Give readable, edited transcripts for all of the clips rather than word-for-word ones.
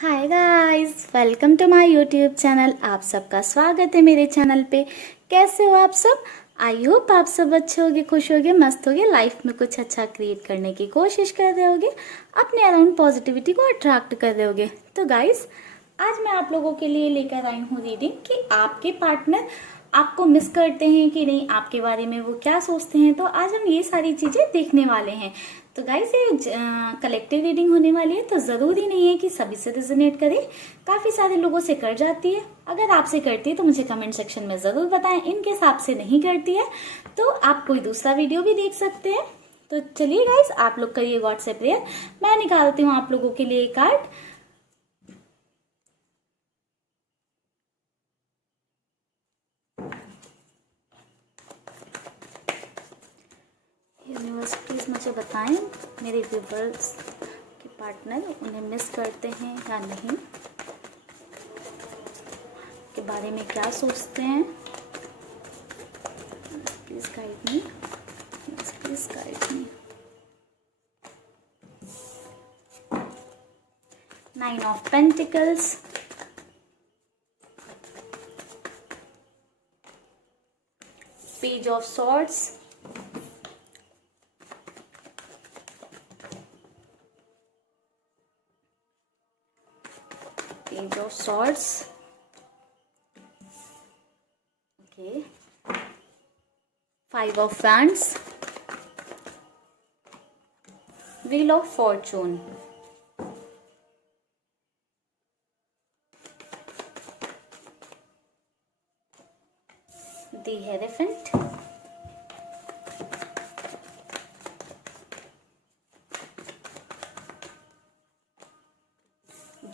Hi guys, welcome to my YouTube channel. आप सबका स्वागत है मेरे चैनल पे। कैसे हो आप सब? आई होप आप सब अच्छे होगे, खुश होगे, मस्त होगे, लाइफ में कुछ अच्छा क्रिएट करने की कोशिश कर रहे होगे, अपने अराउंड पॉजिटिविटी को अट्रैक्ट कर रहे होगे। तो गाइस, आज मैं आप लोगों के लिए लेकर आई हूँ रीडिंग कि आपके पार्टनर आपको मिस करते हैं कि नहीं, आपके बारे में वो क्या सोचते हैं। तो आज हम ये सारी चीज़ें देखने वाले हैं। तो गाइस, ये कलेक्टिव रीडिंग होने वाली है, तो ज़रूरी नहीं है कि सभी से रिजोनेट करे। काफ़ी सारे लोगों से कर जाती है। अगर आपसे करती है तो मुझे कमेंट सेक्शन में ज़रूर बताएं। इनके हिसाब से नहीं करती है तो आप कोई दूसरा वीडियो भी देख सकते हैं। तो चलिए गाइस, आप लोग करिए गॉड से प्रेयर। मैं निकालती हूँ आप लोगों के लिए कार्ड। यूनिवर्स प्लीज मुझे बताएं मेरे व्यूवर्स के पार्टनर उन्हें मिस करते हैं या नहीं, के बारे में क्या सोचते हैं। Please guide me, please guide me. 9 of pentacles, page of swords, page of swords, okay, 5 of wands, wheel of fortune, the hierophant,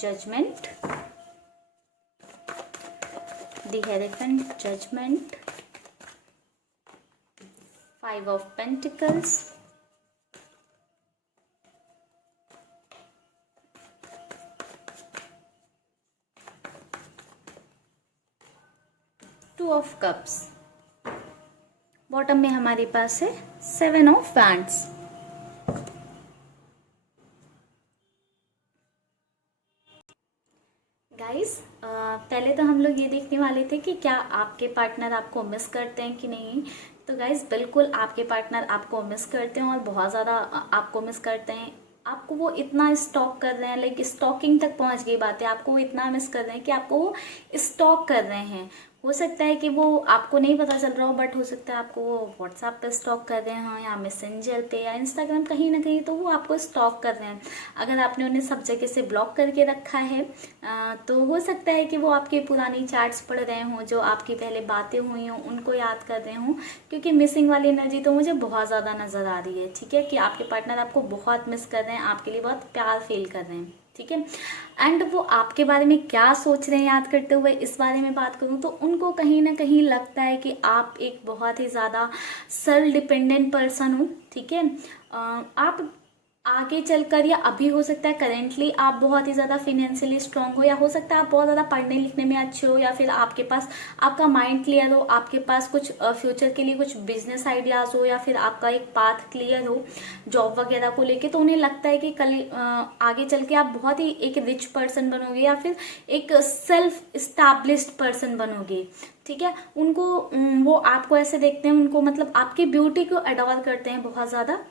judgment, the hierophant, judgment, 5 of pentacles, two of cups. Bottom में हमारे पास है 7 of wands। Guys, पहले तो हम लोग ये देखने वाले थे कि क्या आपके पार्टनर आपको मिस करते हैं कि नहीं। तो गाइस, बिल्कुल आपके पार्टनर आपको मिस करते हैं और बहुत ज़्यादा आपको मिस करते हैं। आपको वो इतना स्टॉक कर रहे हैं, लाइक स्टॉकिंग तक पहुंच गई बात है। आपको वो इतना मिस कर रहे हैं कि आपको वो स्टॉक कर रहे हैं। हो सकता है कि वो आपको नहीं पता चल रहा हो, बट हो सकता है आपको वो व्हाट्सएप पे स्टॉक कर रहे हैं या मैसेंजर पे या इंस्टाग्राम, कहीं ना कहीं तो वो आपको स्टॉक कर रहे हैं। अगर आपने उन्हें सब जगह से ब्लॉक करके रखा है तो हो सकता है कि वो आपकी पुरानी चैट्स पढ़ रहे हों, जो आपकी पहले बातें हुई हों उनको याद कर रहे हों। क्योंकि मिसिंग वाली एनर्जी तो मुझे बहुत ज़्यादा नज़र आ रही है। ठीक है, कि आपके पार्टनर आपको बहुत मिस कर रहे हैं, आपके लिए बहुत प्यार फील कर रहे हैं। ठीक है, एंड वो आपके बारे में क्या सोच रहे हैं याद करते हुए, इस बारे में बात करूं तो उनको कहीं ना कहीं लगता है कि आप एक बहुत ही ज़्यादा सेल्फ डिपेंडेंट पर्सन हो। ठीक है, आप आगे चलकर या अभी हो सकता है करेंटली आप बहुत ही ज़्यादा फिनेंशियली स्ट्रांग हो, या हो सकता है आप बहुत ज़्यादा पढ़ने लिखने में अच्छे हो, या फिर आपके पास आपका माइंड क्लियर हो, आपके पास कुछ फ्यूचर के लिए कुछ बिजनेस आइडियाज़ हो, या फिर आपका एक पाथ क्लियर हो जॉब वगैरह को लेके। तो उन्हें लगता है कि कल आगे चल के आप बहुत ही एक रिच पर्सन बनोगे, या फिर एक सेल्फ इस्टेब्लिश्ड पर्सन बनोगे। ठीक है, उनको वो आपको ऐसे देखते हैं, उनको मतलब आपकी ब्यूटी को एडोर करते हैं बहुत ज़्यादा।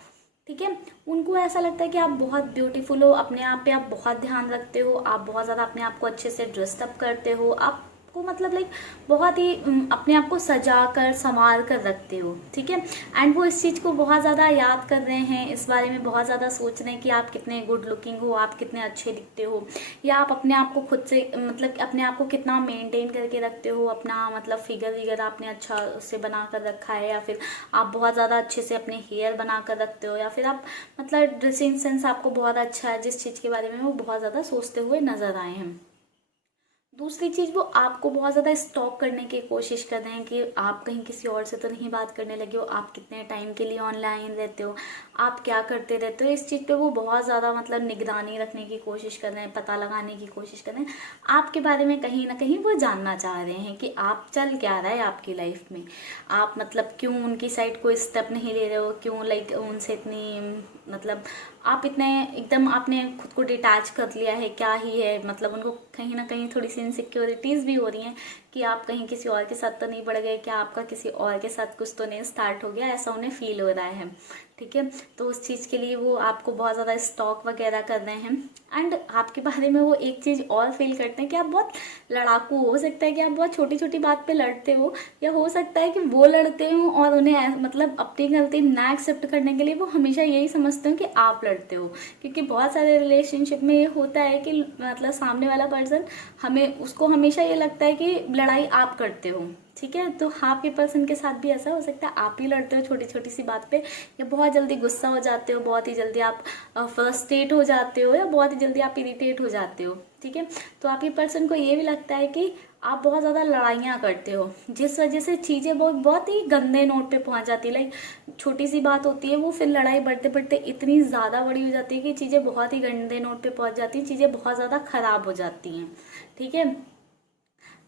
ठीक है, उनको ऐसा लगता है कि आप बहुत ब्यूटीफुल हो, अपने आप पे आप बहुत ध्यान रखते हो, आप बहुत ज़्यादा अपने आप को अच्छे से ड्रेसअप करते हो, आपको मतलब लाइक बहुत ही अपने आप को सजा कर संवार कर रखते हो। ठीक है, एंड वो इस चीज़ को बहुत ज़्यादा याद कर रहे हैं, इस बारे में बहुत ज़्यादा सोच रहे हैं कि आप कितने गुड लुकिंग हो, आप कितने अच्छे दिखते हो, या आप अपने आप को खुद से मतलब अपने आप को कितना मेंटेन करके रखते हो, अपना मतलब फिगर विगर आपने अच्छा से बना कर रखा है, या फिर आप बहुत ज़्यादा अच्छे से अपने हेयर बना कर रखते हो, या फिर आप मतलब ड्रेसिंग सेंस आपको बहुत अच्छा है, जिस चीज़ के बारे में वो बहुत ज़्यादा सोचते हुए नजर आए हैं। दूसरी चीज़, वो आपको बहुत ज़्यादा स्टॉक करने की कोशिश कर रहे हैं कि आप कहीं किसी और से तो नहीं बात करने लगे हो, आप कितने टाइम के लिए ऑनलाइन रहते हो, आप क्या करते रहते हो। इस चीज़ पे वो बहुत ज़्यादा मतलब निगरानी रखने की कोशिश कर रहे हैं, पता लगाने की कोशिश कर रहे हैं। आपके बारे में कहीं ना कहीं वो जानना चाह रहे हैं कि आप चल क्या रहा है आपकी लाइफ में, आप मतलब क्यों उनकी साइड कोई स्टेप नहीं ले रहे हो, क्यों लाइक उनसे इतनी मतलब आप इतने एकदम आपने खुद को डिटैच कर लिया है, क्या ही है, मतलब उनको कहीं ना कहीं थोड़ी सी इनसिक्योरिटीज़ भी हो रही हैं कि आप कहीं किसी और के साथ तो नहीं बढ़ गए, क्या आपका किसी और के साथ कुछ तो नहीं स्टार्ट हो गया, ऐसा उन्हें फील हो रहा है। ठीक है, तो उस चीज़ के लिए वो आपको बहुत ज़्यादा स्टॉक वगैरह कर रहे हैं। एंड आपके बारे में वो एक चीज़ और फील करते हैं कि आप बहुत लड़ाकू हो सकता है कि आप बहुत छोटी छोटी बात पे लड़ते हो, या हो सकता है कि वो लड़ते हो और उन्हें मतलब अपनी गलती ना एक्सेप्ट करने के लिए वो हमेशा यही समझते हो कि आप लड़ते हो। क्योंकि बहुत सारे रिलेशनशिप में ये होता है कि मतलब सामने वाला पर्सन हमें उसको हमेशा ये लगता है कि लड़ाई आप करते हो। ठीक है, तो आपके पर्सन के साथ भी ऐसा हो सकता है, आप ही लड़ते हो छोटी छोटी सी बात पे, या बहुत जल्दी गुस्सा हो जाते हो, बहुत ही जल्दी आप फ्रस्ट्रेट हो जाते हो, या बहुत ही जल्दी आप इरिटेट हो जाते हो। ठीक है, तो आपके पर्सन को ये भी लगता है कि आप बहुत ज़्यादा लड़ाइयाँ करते हो, जिस वजह से चीज़ें बहुत बहुत ही गंदे नोट पे पहुंच जाती है। लाइक छोटी सी बात होती है, वो फिर लड़ाई बढ़ते बढ़ते इतनी ज़्यादा बड़ी हो जाती है कि चीज़ें बहुत ही गंदे नोट पे पहुंच जाती हैं, चीज़ें बहुत ज़्यादा ख़राब हो जाती हैं। ठीक है,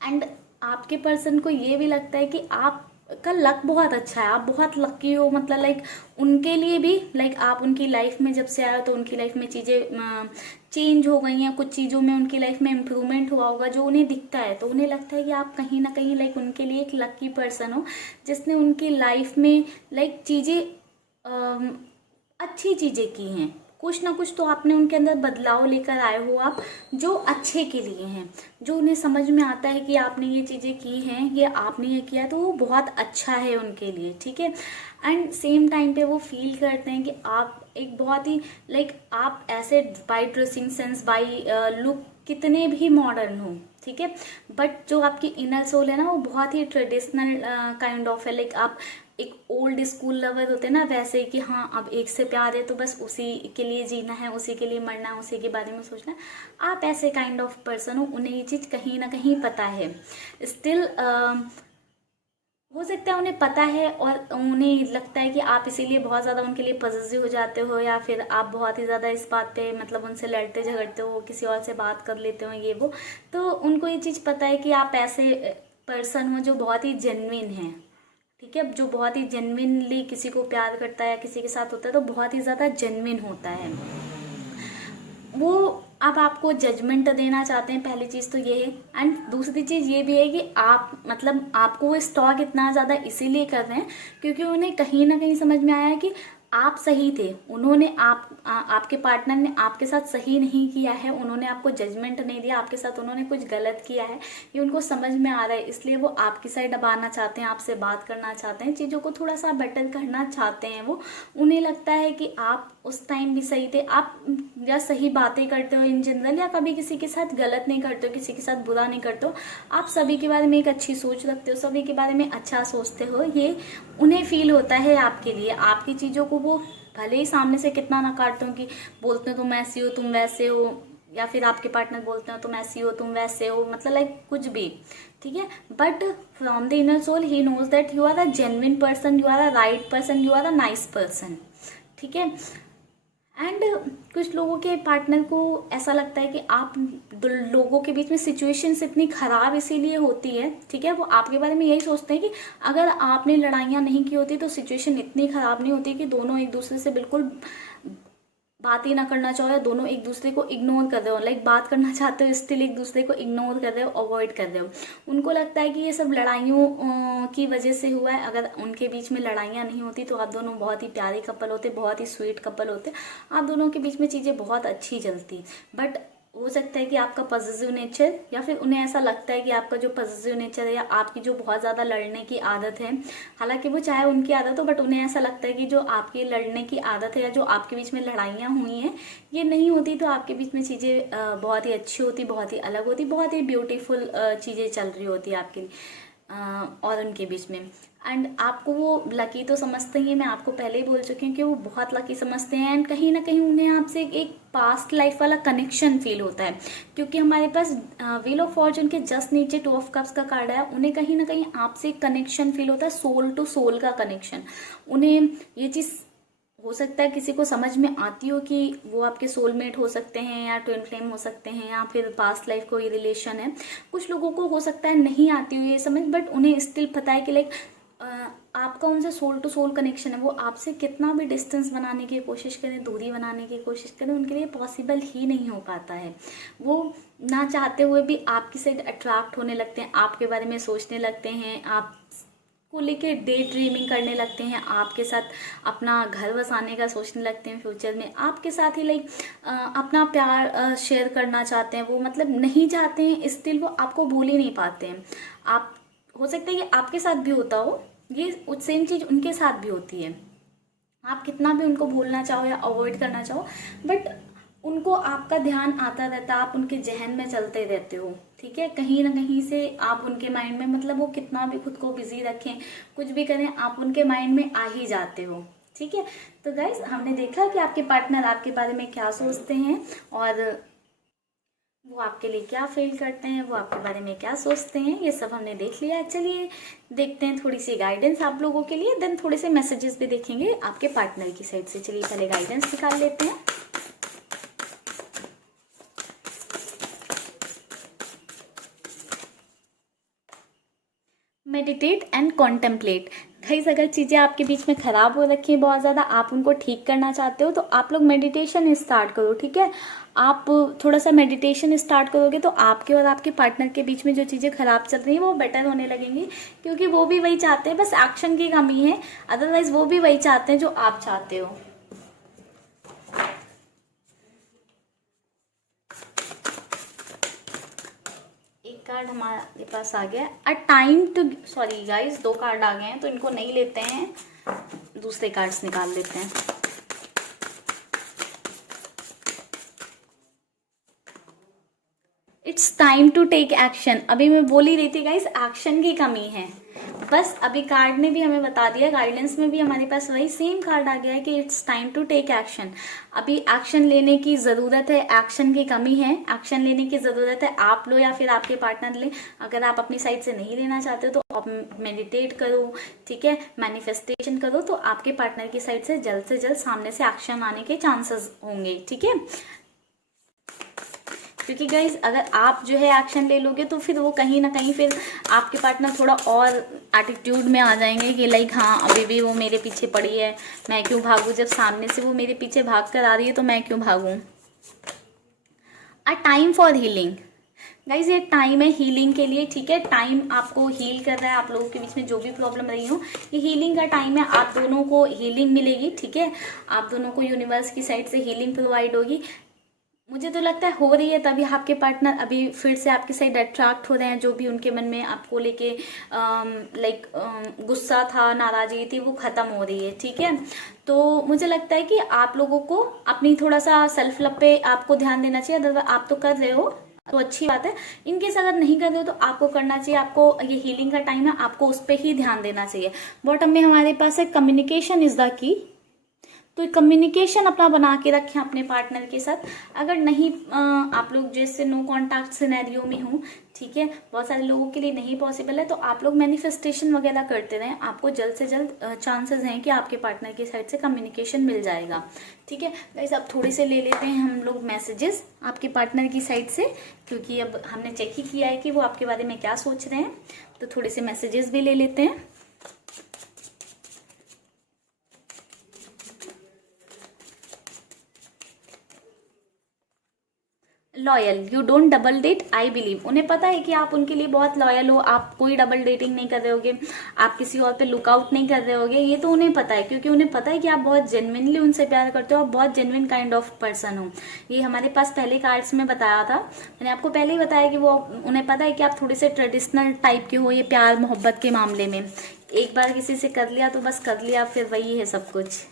एंड आपके पर्सन को ये भी लगता है कि आपका लक बहुत अच्छा है, आप बहुत लकी हो, मतलब लाइक उनके लिए भी, लाइक आप उनकी लाइफ में जब से आए हो तो उनकी लाइफ में चीज़ें चेंज हो गई हैं, कुछ चीज़ों में उनकी लाइफ में इम्प्रूवमेंट हुआ होगा जो उन्हें दिखता है, तो उन्हें लगता है कि आप कहीं ना कहीं लाइक उनके लिए एक लकी पर्सन हो, जिसने उनकी लाइफ में लाइक चीज़ें अच्छी चीज़ें की हैं, कुछ ना कुछ तो आपने उनके अंदर बदलाव लेकर आए हो आप, जो अच्छे के लिए हैं, जो उन्हें समझ में आता है कि आपने ये चीज़ें की हैं, ये आपने ये किया तो वो बहुत अच्छा है उनके लिए। ठीक है, एंड सेम टाइम पे वो फील करते हैं कि आप एक बहुत ही लाइक आप ऐसे by dressing sense, by look कितने भी मॉडर्न हो, ठीक है, बट जो आपकी इनर सोल है ना वो बहुत ही ट्रेडिशनल काइंड ऑफ है। लाइक आप एक ओल्ड स्कूल लवर होते हैं ना, वैसे कि हाँ अब एक से प्यार है तो बस उसी के लिए जीना है, उसी के लिए मरना है, उसी के बारे में सोचना है, आप ऐसे काइंड ऑफ पर्सन हो। उन्हें ये चीज़ कहीं ना कहीं पता है, स्टिल हो सकता है उन्हें पता है और उन्हें लगता है कि आप इसीलिए बहुत ज़्यादा उनके लिए पॉजिटिव हो जाते हो, या फिर आप बहुत ही ज़्यादा इस बात पे मतलब उनसे लड़ते झगड़ते हो, किसी और से बात कर लेते हो ये वो, तो उनको ये चीज़ पता है कि आप ऐसे पर्सन हो जो बहुत ही जेन्युइन है। ठीक है, जो बहुत ही जेन्युइनली किसी को प्यार करता है या किसी के साथ होता है तो बहुत ही ज़्यादा जेन्युइन होता है वो। अब आपको जजमेंट देना चाहते हैं, पहली चीज़ तो ये है, एंड दूसरी चीज़ ये भी है कि आप मतलब आपको वो स्टॉक इतना ज़्यादा इसीलिए कर रहे हैं क्योंकि उन्हें कहीं ना कहीं समझ में आया है कि आप सही थे, उन्होंने आपके पार्टनर ने आपके साथ सही नहीं किया है, उन्होंने आपको जजमेंट नहीं दिया, आपके साथ उन्होंने कुछ गलत किया है, ये उनको समझ में आ रहा है, इसलिए वो आपकी साइड अब आना चाहते हैं, आपसे बात करना चाहते हैं, चीज़ों को थोड़ा सा बेटर करना चाहते हैं वो। उन्हें लगता है कि आप उस टाइम भी सही थे, आप या सही बातें करते हो इन जनरल, या कभी किसी के साथ गलत नहीं करते हो, किसी के साथ बुरा नहीं करते हो, आप सभी के बारे में एक अच्छी सोच रखते हो, सभी के बारे में अच्छा सोचते हो, ये उन्हें फील होता है आपके लिए। आपकी चीज़ों को वो भले ही सामने से कितना ना काटते हो कि बोलते हो तुम ऐसी हो तुम वैसे हो, या फिर आपके पार्टनर बोलते हो तुम ऐसी हो तुम वैसे हो, मतलब लाइक कुछ भी, ठीक है, but from the inner soul he knows that you are a genuine person, you are a right person, you are a nice person. ठीक है, एंड कुछ लोगों के पार्टनर को ऐसा लगता है कि आप लोगों के बीच में सिचुएशंस इतनी ख़राब इसीलिए होती है, ठीक है, वो आपके बारे में यही सोचते हैं कि अगर आपने लड़ाइयाँ नहीं की होती तो सिचुएशन इतनी ख़राब नहीं होती कि दोनों एक दूसरे से बिल्कुल बात ही ना करना चाहो, या दोनों एक दूसरे को इग्नोर कर रहे हो, लाइक बात करना चाहते हो स्टिल एक दूसरे को इग्नोर कर रहे हो, अवॉइड कर रहे हो। उनको लगता है कि ये सब लड़ाइयों की वजह से हुआ है, अगर उनके बीच में लड़ाइयाँ नहीं होती तो आप दोनों बहुत ही प्यारे कपल होते, बहुत ही स्वीट कपल होते, आप दोनों के बीच में चीज़ें बहुत अच्छी चलती। बट हो सकता है कि आपका पॉजिटिव नेचर, या फिर उन्हें ऐसा लगता है कि आपका जो पॉजिटिव नेचर है या आपकी जो बहुत ज़्यादा लड़ने की आदत है, हालांकि वो चाहे उनकी आदत हो, बट उन्हें ऐसा लगता है कि जो आपकी लड़ने की आदत है या जो आपके बीच में लड़ाइयाँ हुई हैं ये नहीं होती तो आपके बीच में चीज़ें बहुत ही अच्छी होती, बहुत ही अलग होती, बहुत ही ब्यूटीफुल चीज़ें चल रही होती है आपके और उनके बीच में। एंड आपको वो लकी तो समझते ही हैं, मैं आपको पहले ही बोल चुकी हूँ कि वो बहुत लकी समझते हैं, एंड कहीं ना कहीं उन्हें आपसे एक पास्ट लाइफ वाला कनेक्शन फील होता है, क्योंकि हमारे पास व्हील ऑफ फॉर्चून के जस्ट नीचे टू ऑफ कप्स का कार्ड है। उन्हें कहीं ना कहीं आपसे एक कनेक्शन फील होता है, सोल टू सोल का कनेक्शन। उन्हें ये चीज़ हो सकता है किसी को समझ में आती हो कि वो आपके सोलमेट हो सकते हैं, या ट्विन फ्लेम हो सकते हैं, या फिर पास्ट लाइफ कोई रिलेशन है। कुछ लोगों को हो सकता है नहीं आती हो ये समझ, बट उन्हें स्टिल पता है कि लाइक आपका उनसे सोल टू सोल कनेक्शन है, वो आपसे कितना भी डिस्टेंस बनाने की कोशिश करें, दूरी बनाने की कोशिश करें, उनके लिए पॉसिबल ही नहीं हो पाता है। वो ना चाहते हुए भी आपकी साइड अट्रैक्ट होने लगते हैं, आपके बारे में सोचने लगते हैं, आप को लेके डे ड्रीमिंग करने लगते हैं, आपके साथ अपना घर बसाने का सोचने लगते हैं, फ्यूचर में आपके साथ ही लाइक अपना प्यार शेयर करना चाहते हैं। वो मतलब नहीं चाहते हैं, स्टिल वो आपको भूल ही नहीं पाते हैं। आप, हो सकता है कि आपके साथ भी होता हो, ये सेम चीज़ उनके साथ भी होती है। आप कितना भी उनको भूलना चाहो या अवॉइड करना चाहो, बट उनको आपका ध्यान आता रहता है, आप उनके जहन में चलते रहते हो, ठीक है। कहीं ना कहीं से आप उनके माइंड में, मतलब वो कितना भी खुद को बिजी रखें, कुछ भी करें, आप उनके माइंड में आ ही जाते हो, ठीक है। तो गाइज, हमने देखा कि आपके पार्टनर आपके बारे में क्या सोचते हैं और वो आपके लिए क्या फील करते हैं, वो आपके बारे में क्या सोचते हैं, ये सब हमने देख लिया। चलिए देखते हैं थोड़ी सी गाइडेंस आप लोगों के लिए, देन थोड़े से मैसेजेस भी देखेंगे आपके पार्टनर की साइड से। चलिए पहले गाइडेंस निकाल लेते हैं। Meditate and contemplate. गाइस, अगर चीज़ें आपके बीच में ख़राब हो रखी हैं बहुत ज़्यादा, आप उनको ठीक करना चाहते हो, तो आप लोग मेडिटेशन स्टार्ट करो, ठीक है। आप थोड़ा सा मेडिटेशन स्टार्ट करोगे तो आपके और आपके पार्टनर के बीच में जो चीज़ें ख़राब चल रही हैं वो बेटर होने लगेंगी, क्योंकि वो भी वही चाहते हैं, बस एक्शन की कमी है। अदरवाइज वो भी वही चाहते हैं जो आप चाहते हो। एक कार्ड हमारे पास आ गया, a time to, sorry guys, दो कार्ड आ गए हैं तो इनको नहीं लेते हैं, दूसरे कार्ड्स निकाल लेते हैं। It's time to take action. अभी मैं बोल ही रही थी गाइस, एक्शन की कमी है। बस अभी कार्ड ने भी हमें बता दिया, गाइडेंस में भी हमारे पास वही सेम कार्ड आ गया है कि it's time to take action. अभी एक्शन लेने की ज़रूरत है, एक्शन की कमी है, एक्शन लेने की ज़रूरत है। आप लो या फिर आपके पार्टनर ले। अगर आप अपनी साइड से नहीं लेना चाहते हो तो आप मेडिटेट करो, ठीक है, मैनिफेस्टेशन करो, तो आपके पार्टनर की साइड से जल्द सामने से एक्शन आने के चांसेस होंगे, ठीक है। क्योंकि गाइज, अगर आप जो है एक्शन ले लोगे तो फिर वो कहीं ना कहीं फिर आपके पार्टनर थोड़ा और एटीट्यूड में आ जाएंगे कि लाइक हाँ, अभी भी वो मेरे पीछे पड़ी है, मैं क्यों भागूं, जब सामने से वो मेरे पीछे भाग कर आ रही है तो मैं क्यों भागूं। A time for healing. Guys, ये टाइम है हीलिंग के लिए, ठीक है। टाइम आपको हील कर रहा है, आप लोगों के बीच में जो भी प्रॉब्लम रही हो, ये हीलिंग का टाइम है। आप दोनों को हीलिंग मिलेगी, ठीक है। आप दोनों को यूनिवर्स की साइड से हीलिंग प्रोवाइड होगी। मुझे तो लगता है हो रही है, तभी आपके पार्टनर अभी फिर से आपके साइड अट्रैक्ट हो रहे हैं। जो भी उनके मन में आपको लेके लाइक गुस्सा था, नाराजगी थी, वो खत्म हो रही है, ठीक है। तो मुझे लगता है कि आप लोगों को अपनी थोड़ा सा सेल्फ लव पे आपको ध्यान देना चाहिए। अदरवाइज आप तो कर रहे हो तो अच्छी बात है, इनकेस अगर नहीं कर रहे हो तो आपको करना चाहिए। आपको ये हीलिंग का टाइम है, आपको उस पर ही ध्यान देना चाहिए। बॉटम में हमारे पास है कम्युनिकेशन इज द की। तो कम्युनिकेशन अपना बना के रखें अपने पार्टनर के साथ। अगर नहीं आप लोग जैसे नो कांटेक्ट सिनेरियो में हो, ठीक है, बहुत सारे लोगों के लिए नहीं पॉसिबल है, तो आप लोग मैनिफेस्टेशन वगैरह करते रहें। आपको जल्द से जल्द चांसेस हैं कि आपके पार्टनर की साइड से कम्युनिकेशन मिल जाएगा, ठीक है। गाइस, अब थोड़ी से ले लेते हैं हम लोग मैसेजेस आपके पार्टनर की साइड से, क्योंकि अब हमने चेक ही किया है कि वो आपके बारे में क्या सोच रहे हैं। तो थोड़े से मैसेजेस भी ले लेते हैं। Loyal, you don't double date, I believe. उन्हें पता है कि आप उनके लिए बहुत लॉयल हो, आप कोई डबल डेटिंग नहीं कर रहे होगे, आप किसी और पे लुकआउट नहीं कर रहे होगे, ये तो उन्हें पता है। क्योंकि उन्हें पता है कि आप बहुत जेन्युइनली उनसे प्यार करते हो, आप बहुत जेन्युइन काइंड ऑफ पर्सन हो। ये हमारे पास पहले कार्ड्स में बताया था, मैंने आपको पहले ही बताया कि वो, उन्हें पता है कि आप थोड़े से ट्रेडिशनल टाइप के हो ये प्यार मोहब्बत के मामले में। एक बार किसी से कर लिया तो बस कर लिया, फिर वही है सब कुछ।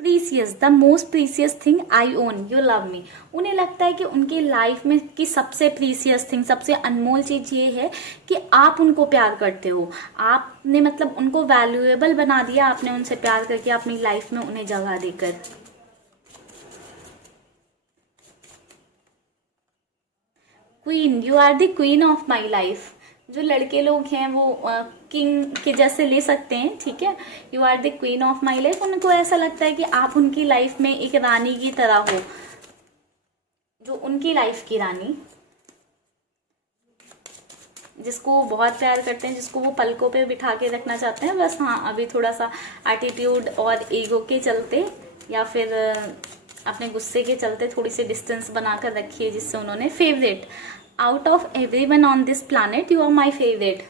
Precious, the most precious thing I own, you love me. उन्हें लगता है कि उनकी लाइफ में की सबसे प्रीसियस थिंग, सबसे अनमोल चीज ये है कि आप उनको प्यार करते हो। आपने मतलब उनको वैल्यूएबल बना दिया, आपने उनसे प्यार करके अपनी लाइफ में उन्हें जगह देकर। Queen, you are the queen of my life. जो लड़के लोग हैं वो किंग के जैसे ले सकते हैं, ठीक है। You are the queen of my life, उनको ऐसा लगता है कि आप उनकी लाइफ में एक रानी की तरह हो, जो उनकी लाइफ की रानी। जिसको बहुत प्यार करते हैं, जिसको वो पलकों पे बिठा के रखना चाहते हैं, बस हाँ अभी थोड़ा सा एटीट्यूड और ईगो के चलते या फिर अपने गुस्से के चलते थोड़ी सी डिस्टेंस बनाकर रखी है, जिससे उन्होंने favourite, out of everyone on this planet you are my favourite.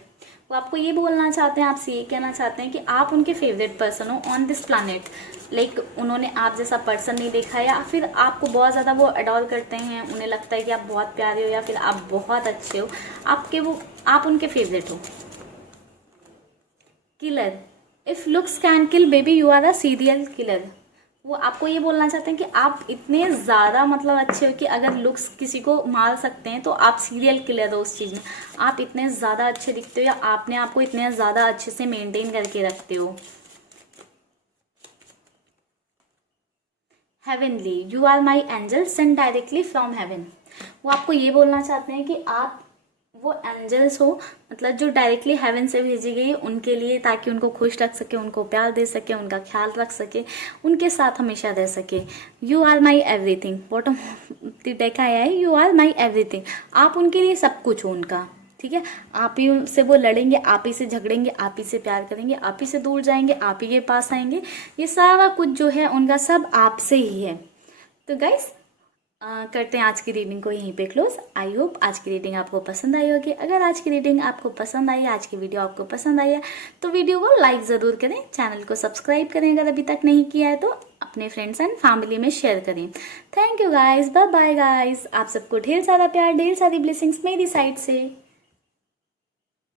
वो आपको ये बोलना चाहते हैं, आपसे ये कहना चाहते हैं कि आप उनके फेवरेट पर्सन हो ऑन दिस प्लैनेट। लाइक उन्होंने आप जैसा पर्सन नहीं देखा, या फिर आपको बहुत ज़्यादा वो अडोर करते हैं, उन्हें लगता है कि आप बहुत प्यारे हो या फिर आप बहुत अच्छे हो, आप उनके फेवरेट हो। Killer, if looks can kill baby you are a serial killer. वो आपको ये बोलना चाहते हैं कि आप इतने ज़्यादा मतलब अच्छे हो कि अगर लुक्स किसी को मार सकते हैं तो आप सीरियल किलर हो उस चीज़ में। आप इतने ज़्यादा अच्छे दिखते हो या आपने आपको इतने ज़्यादा अच्छे से मेंटेन करके रखते हो। Heavenly, you are my angel sent directly from heaven. वो आपको ये बोलना चाहते हैं कि आप वो एंजल्स हो, मतलब जो डायरेक्टली हेवन से भेजी गई उनके लिए, ताकि उनको खुश रख सके, उनको प्यार दे सके, उनका ख्याल रख सके, उनके साथ हमेशा रह सके। You are my everything, bottom देखा है, यू आर माई एवरीथिंग। आप उनके लिए सब कुछ हो उनका, ठीक है। आप ही से वो लड़ेंगे, आप ही से झगड़ेंगे, आप ही से प्यार करेंगे, आप ही से दूर जाएंगे, आप ही के पास आएंगे। ये सारा कुछ जो है उनका सब आपसे ही है। तो गाइस करते हैं आज की रीडिंग को यहीं पे क्लोज। आई होप आज की रीडिंग आपको पसंद आई होगी। अगर आज की रीडिंग आपको पसंद आई है, आज की वीडियो आपको पसंद आई है, तो वीडियो को लाइक ज़रूर करें, चैनल को सब्सक्राइब करें अगर अभी तक नहीं किया है तो, अपने फ्रेंड्स एंड फैमिली में शेयर करें। Thank you guys, bye bye guys. आप सबको ढेर सारा प्यार, ढेर सारी ब्लेसिंग्स मेरी साइड से।